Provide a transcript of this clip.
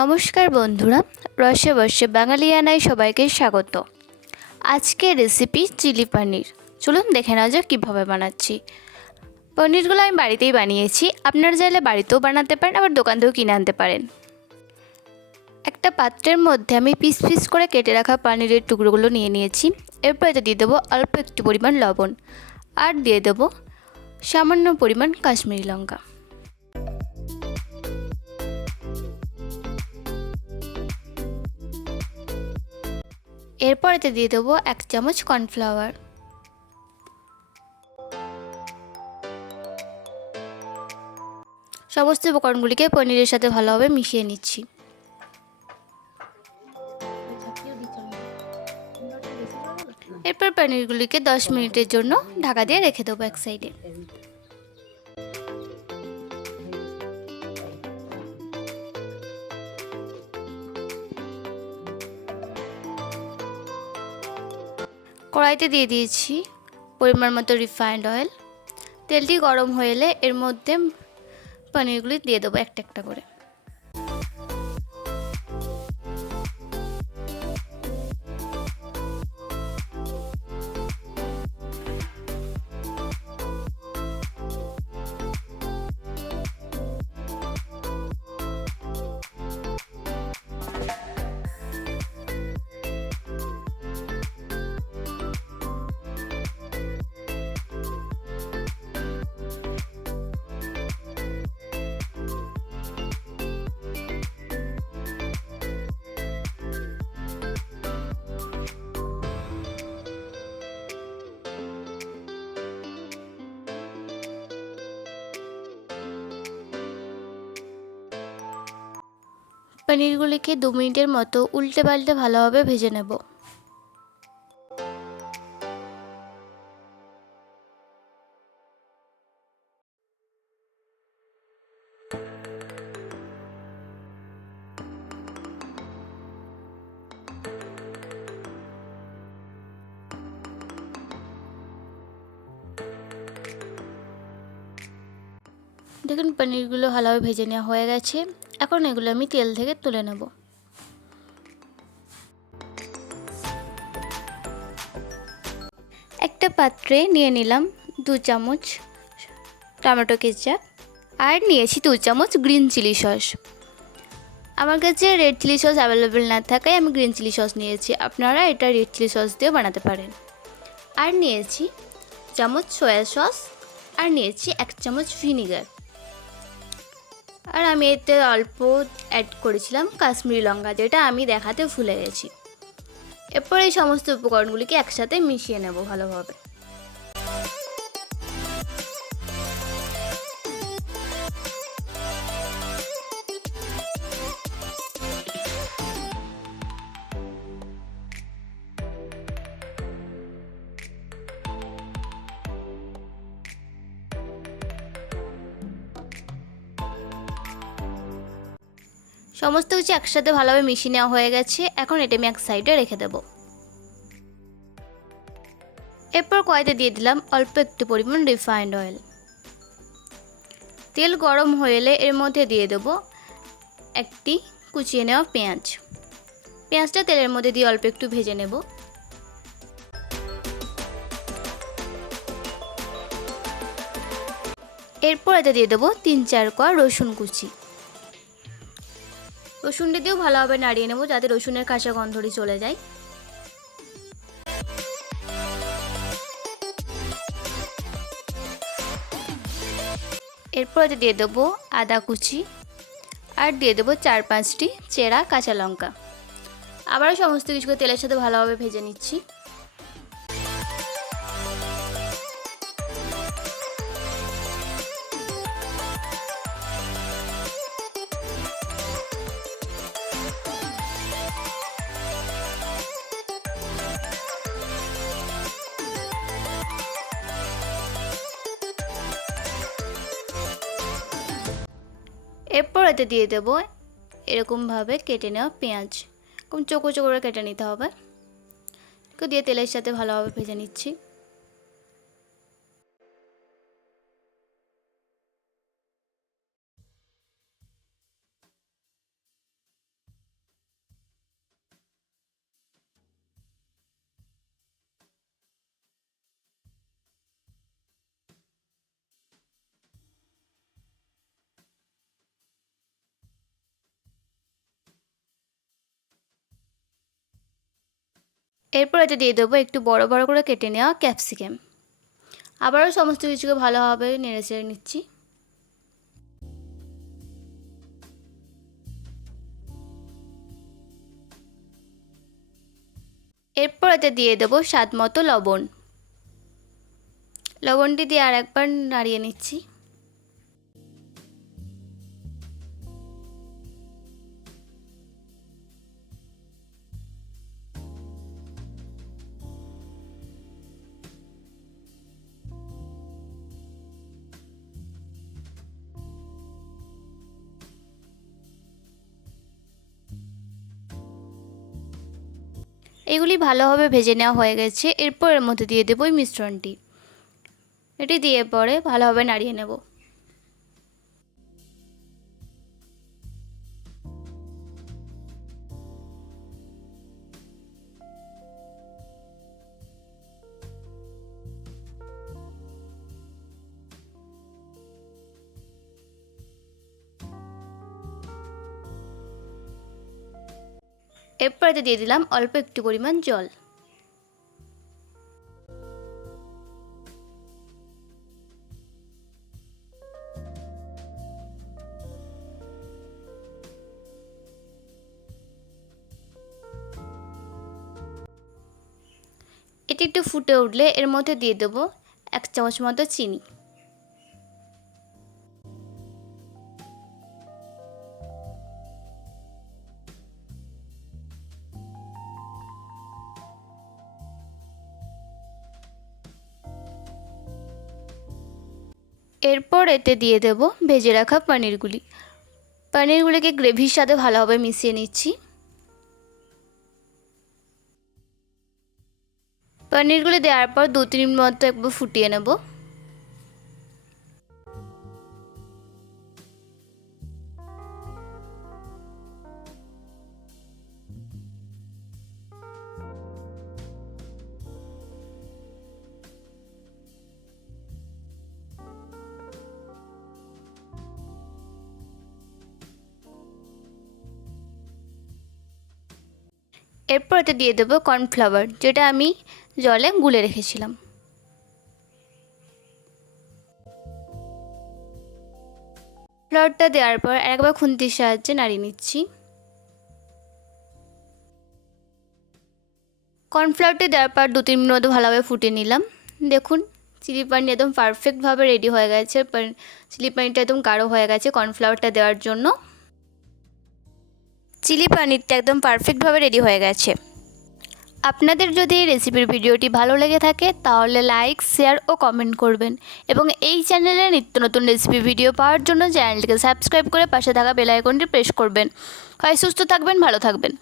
নমস্কার বন্ধুরা, রসে বসে বাঙালিয়ানায় সবাইকে স্বাগত। আজকের রেসিপি চিলি পনির। চলুন দেখে নেওয়া যাক কীভাবে বানাচ্ছি। পনিরগুলো আমি বাড়িতেই বানিয়েছি, আপনারা চাইলে বাড়িতেও বানাতে পারেন, আবার দোকান থেকেও কিনে আনতে পারেন। একটা পাত্রের মধ্যে আমি পিস পিস করে কেটে রাখা পনিরের টুকরোগুলো নিয়ে নিয়েছি। এরপর এতে দিয়ে দেবো অল্প একটু পরিমাণ লবণ, আর দিয়ে দেবো সামান্য পরিমাণ কাশ্মীরি লঙ্কা। এরপর এতে দিয়ে দেবো 1 চামচ কর্নফ্লাওয়ার। সমস্ত উপকরণগুলিকে পনিরের সাথে ভালোভাবে মিশিয়ে নিচ্ছি। এরপর পনিরগুলিকে 10 মিনিটের জন্য ঢাকা দিয়ে রেখে দেবো এক সাইডে। কড়াইতে দিয়ে দিয়েছি পরিমাণ মতো রিফাইন্ড অয়েল। তেলটি গরম হয়ে এলে এর মধ্যে পনিরগুলি দিয়ে দেবো একটা একটা করে। পনিরগুলিকে 2 মিনিটের মতো উল্টে পাল্টে ভালোভাবে ভেজে নেব। দেখুন পনিরগুলো ভালোভাবে ভেজে নেওয়া হয়ে গেছে। এখন এগুলো আমি তেল থেকে তুলে নেব। একটা পাত্রে নিয়ে নিলাম 2 চামচ টমেটো কেচাপ, আর নিয়েছি 2 চামচ গ্রিন চিলি সস। আমার কাছে রেড চিলি সস অ্যাভেলেবেল না থাকায় আমি গ্রিন চিলি সস নিয়েছি, আপনারা এটা রেড চিলি সস দিয়েও বানাতে পারেন। আর নিয়েছি চামচ সয়া সস, আর নিয়েছি 1 চামচ ভিনিগার। আর আমি এতে অল্প অ্যাড করেছিলাম কাশ্মীরি লঙ্কা, যেটা আমি দেখাতে ভুলে গেছি। এরপর এই সমস্ত উপকরণগুলিকে একসাথে মিশিয়ে নেব ভালোভাবে। সমস্ত কিছু একসাথে ভালোভাবে মিশিয়ে নেওয়া হয়ে গেছে। এখন এটা আমি এক সাইডে রেখে দেব। এরপর কড়াইতে দিয়ে দিলাম অল্প একটু পরিমাণ রিফাইন্ড অয়েল। তেল গরম হয়ে এলে এর মধ্যে দিয়ে দেব একটি কুচিয়ে নেওয়া পেঁয়াজ। পেঁয়াজটা তেলের মধ্যে দিয়ে অল্প একটু ভেজে নেব। এরপর এতে দিয়ে দেবো 3-4 কোয়া রসুন কুচি। রসুনটা দিয়েও ভালোভাবে নাড়িয়ে নেব যাতে রসুনের কাঁচা গন্ধটি চলে যায়। এরপর এতে দিয়ে দেবো আদা কুচি, আর দিয়ে দেবো 4-5টি চেরা কাঁচা লঙ্কা। আবারও সমস্ত কিছুকে তেলের সাথে ভালোভাবে ভেজে নিচ্ছি। এরপর এতে দিয়ে দেবো এরকমভাবে কেটে নেওয়া পেঁয়াজ, এরকম চোখো চোখো করে কেটে নিতে হবে। দিয়ে তেলের সাথে ভালোভাবে ভেজে নিচ্ছি। এরপর এতে দিয়ে দেবো একটু বড় বড় করে কেটে নেওয়া ক্যাপসিকাম। আবারও সমস্ত কিছুকে ভালোভাবে নেড়ে চেড়ে নিচ্ছি। এরপর এতে দিয়ে দেবো স্বাদ মতো লবণ। লবণটি দিয়ে আর একবার নাড়িয়ে নিচ্ছি। এগুলি ভালোভাবে ভেজে নেওয়া হয়ে গেছে। এরপর এর মধ্যে দিয়ে দেবো এই মিশ্রণটি। এটি দিয়ে পরে ভালোভাবে নাড়িয়ে নেব। এরপর এতে দিয়ে দিলাম অল্প একটু পরিমাণ জল। এটি একটু ফুটে উঠলে এর মধ্যে দিয়ে দেবো 1 চামচ মতো চিনি। এরপর এতে দিয়ে দেব ভেজে রাখা পনিরগুলিকে গ্রেভির সাথে ভালোভাবে মিশিয়ে নিচ্ছি। পনিরগুলি দেওয়ার পর 2-3 মিনিট মতো একবার ফুটিয়ে নেব। এরপর এতে দিয়ে দেবো কর্নফ্লাওয়ার, যেটা আমি জলে গুলে রেখেছিলাম। ফ্লাওয়ারটা দেওয়ার পর একবার খুন্তির সাহায্যে নাড়িয়ে নিচ্ছি। কর্নফ্লাওয়ারটি দেওয়ার পর 2-3 মিনিট মতো ভালোভাবে ফুটিয়ে নিলাম। দেখুন চিলি পনির একদম পারফেক্টভাবে রেডি হয়ে গেছে। চিলি পনিরটা একদম গাঢ় হয়ে গেছে কর্নফ্লাওয়ারটা দেওয়ার জন্য। চিলি পনিরটা একদম পারফেক্টভাবে রেডি হয়ে গেছে। আপনাদের যদি এই রেসিপির ভিডিওটি ভালো লেগে থাকে তাহলে লাইক, শেয়ার ও কমেন্ট করবেন এবং এই চ্যানেলে নিত্য নতুন রেসিপি ভিডিও পাওয়ার জন্য চ্যানেলটিকে সাবস্ক্রাইব করে পাশে থাকা বেল আইকনটি প্রেস করবেন। সবাই সুস্থ থাকবেন, ভালো থাকবেন।